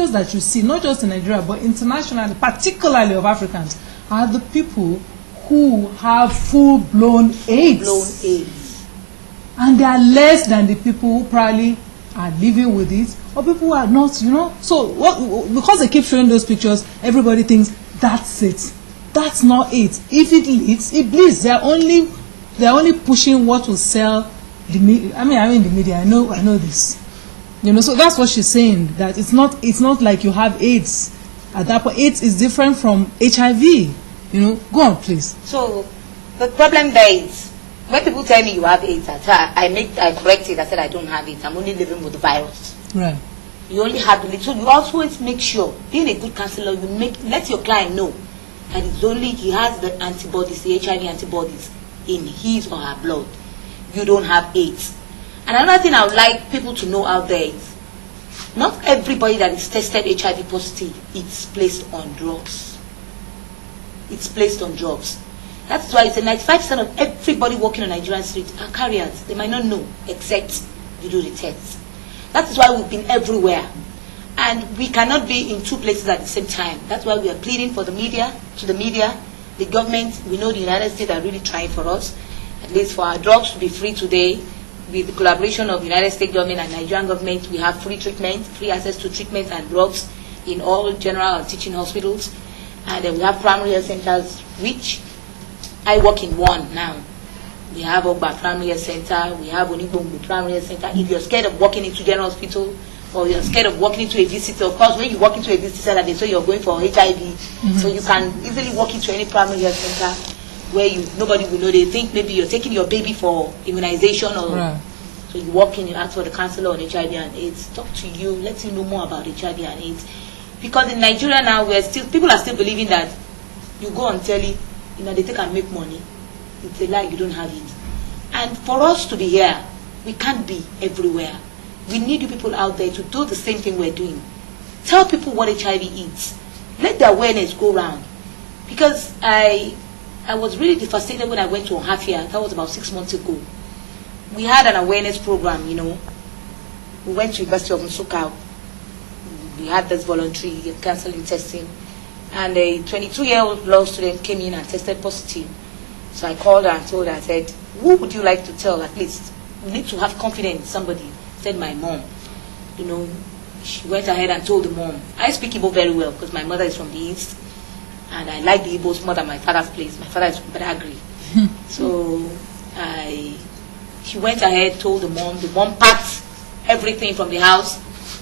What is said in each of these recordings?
pictures that you see, not just in Nigeria, but internationally, particularly of Africans, are the people who have full-blown AIDS. And they are less than the people who probably are living with it, or people who are not, you know. So because they keep showing those pictures, everybody thinks that's it. That's not it. If it leaks, it bleeds. They're only pushing what will sell the media. I mean the media. I know this. You know, so that's what she's saying, that it's not like you have AIDS. At that point, AIDS is different from HIV. You know, go on, please. So the problem there is, when people tell me you have AIDS, I correct it. I said I don't have it. I'm only living with the virus. Right. You only have to. So you always make sure, being a good counselor, let your client know that he has the antibodies, the HIV antibodies in his or her blood. You don't have AIDS. And another thing I would like people to know out there is, not everybody that is tested HIV positive is placed on drugs. It's placed on drugs. That's why it's a 95% of everybody walking on Nigerian streets are carriers. They might not know, except you do the tests. That is why we've been everywhere. And we cannot be in two places at the same time. That's why we are pleading for the media, the government. We know the United States are really trying for us, at least for our drugs to be free today. With the collaboration of the United States government and Nigerian government, we have free treatment, free access to treatment and drugs in all general and teaching hospitals. And then we have primary health centers, which I work in one now. We have Ogba Primary Health Center, we have Onigbongo Primary Health Center. If you're scared of walking into general hospital, or you're scared of walking into a visitor, of course, when you walk into a visitor center, they say you're going for HIV. So you can easily walk into any primary health center where nobody will know. They think maybe you're taking your baby for immunization, or right. So you walk in, you ask for the counselor on HIV and AIDS, talk to you, let you know more about HIV and AIDS. Because in Nigeria now, people are still believing that you go on telly, they take and make money. It's a lie, you don't have it. And for us to be here, we can't be everywhere. We need you people out there to do the same thing we're doing. Tell people what HIV is. Let the awareness go around. Because I was really devastated when I went to Ohafia. That was about 6 months ago. We had an awareness program, We went to University of Nsukka. We had this voluntary counseling testing. And a 22-year-old law student came in and tested positive. So I called her and told her, I said, who would you like to tell at least? We need to have confidence in somebody. Said my mom. She went ahead and told the mom. I speak Igbo very well because my mother is from the East. And I like the Igbos more than my father's place. My father is from Badagry. So she went ahead, told the mom. The mom packed everything from the house,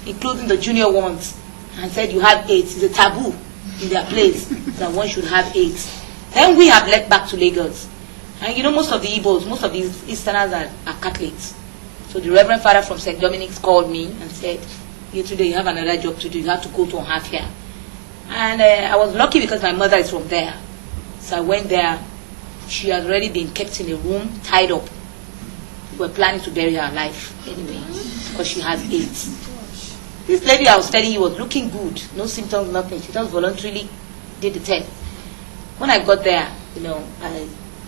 including the junior ones, and said, you have AIDS. It's a taboo in their place that one should have AIDS. Then we have left back to Lagos. And most of the Igbos, most of these Easterners are Catholics. So the Reverend Father from St. Dominic's called me and said, today you have another job to do. You have to go to Ohafia. And I was lucky because my mother is from there. So I went there. She had already been kept in a room, tied up. We were planning to bury her alive anyway, because she has AIDS. This lady I was telling you was looking good. No symptoms, nothing. She just voluntarily did the test. When I got there,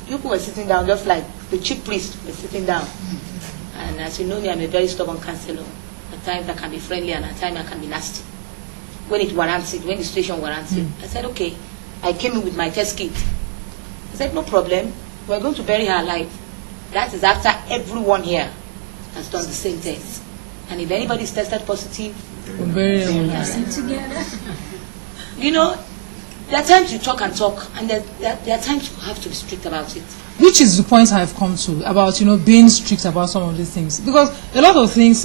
people were sitting down just like the chief priest was sitting down. And as you know me, I'm a very stubborn counselor. At times I can be friendly and at times I can be nasty. When it warrants it, when the situation warrants it. I said, okay. I came in with my test kit. I said, no problem. We're going to bury her alive. That is after everyone here has done the same test. And if anybody is tested positive, we'll bury them together. There are times you talk and talk, and there are times you have to be strict about it. Which is the point I've come to about, being strict about some of these things. Because a lot of things,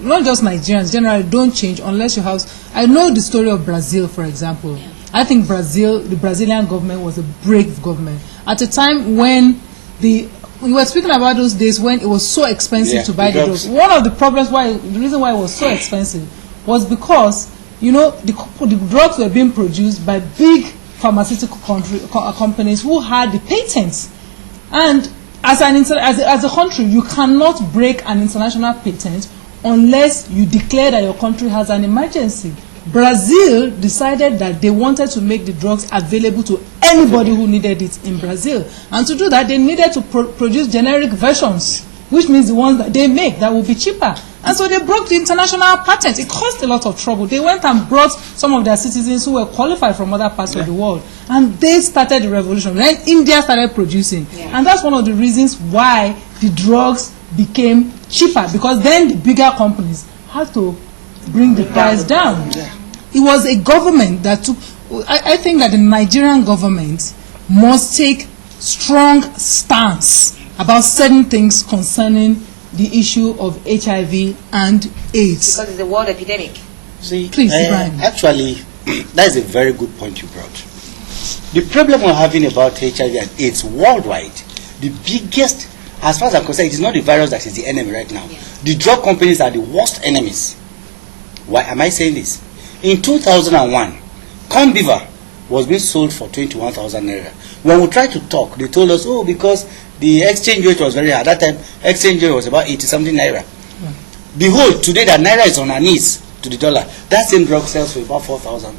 not just Nigerians, generally don't change unless you have... I know the story of Brazil, for example. Yeah. I think the Brazilian government was a brave government. At a time when we were speaking about those days when it was so expensive to buy the drugs. One of the problems the reason why it was so expensive was because, the drugs were being produced by big pharmaceutical companies who had the patents. And as a country, you cannot break an international patent unless you declare that your country has an emergency. Brazil decided that they wanted to make the drugs available to anybody who needed it in Brazil. And to do that, they needed to produce generic versions which means the ones that they make that will be cheaper. And so they broke the international patent. It caused a lot of trouble. They went and brought some of their citizens who were qualified from other parts of the world, and they started the revolution. Then India started producing, and that's one of the reasons why the drugs became cheaper, because then the bigger companies had to bring the price down. It was a government that took. I think that the Nigerian government must take strong stance about certain things concerning the issue of HIV and AIDS. Because it's a world epidemic. See, Please, Ibrahim. actually, that is a very good point you brought. The problem we're having about HIV and AIDS worldwide, the biggest, as far as I'm concerned, it is not the virus that is the enemy right now. Yeah. The drug companies are the worst enemies. Why am I saying this? In 2001, Combiva was being sold for 21,000 naira. When we tried to talk, they told us, oh, because the exchange rate was very high. At that time, exchange rate was about 80-something naira. Yeah. Behold, today that naira is on her knees to the dollar. That same drug sells for about 4,000.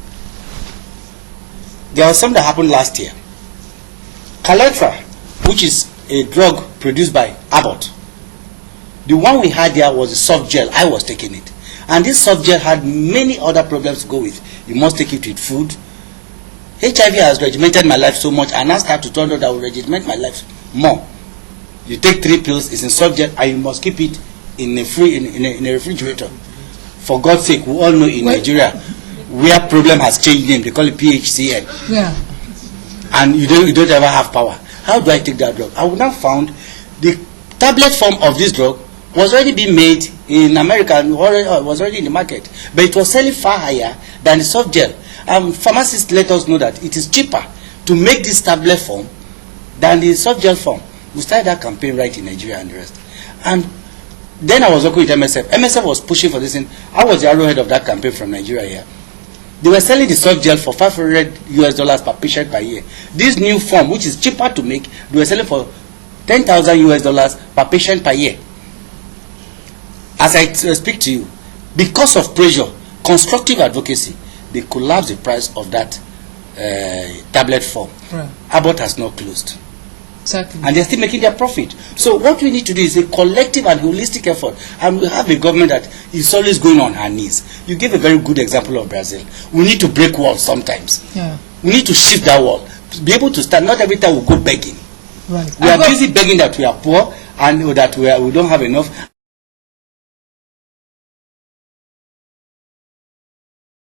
There was something that happened last year. Caletra, which is a drug produced by Abbott, the one we had there was a soft gel. I was taking it. And this soft gel had many other problems to go with. You must take it with food. HIV has regimented my life so much, and I start to turn out that will regiment my life more. You take 3 pills, it's in soft gel, and you must keep it in a refrigerator. For God's sake, we all know in Nigeria, where problem has changed name, they call it PHCN. Yeah. And you don't ever have power. How do I take that drug? I would now found the tablet form of this drug was already being made in America and was already in the market, but it was selling far higher than the soft gel. Pharmacists let us know that it is cheaper to make this tablet form than the soft gel form. We started that campaign right in Nigeria and the rest. And then I was working with MSF. MSF was pushing for this thing. I was the arrowhead of that campaign from Nigeria here. They were selling the soft gel for $500 per patient per year. This new form, which is cheaper to make, they were selling for $10,000 per patient per year. As I speak to you, because of pressure, constructive advocacy, they collapsed the price of that tablet form. Right. Abbott has not closed. Exactly. And they're still making their profit. So what we need to do is a collective and holistic effort. And we have a government that is always going on her knees. You gave a very good example of Brazil. We need to break walls sometimes. Yeah. We need to shift that wall. To be able to stand, not every time we go begging. Right. We are busy begging that we are poor and that we don't have enough.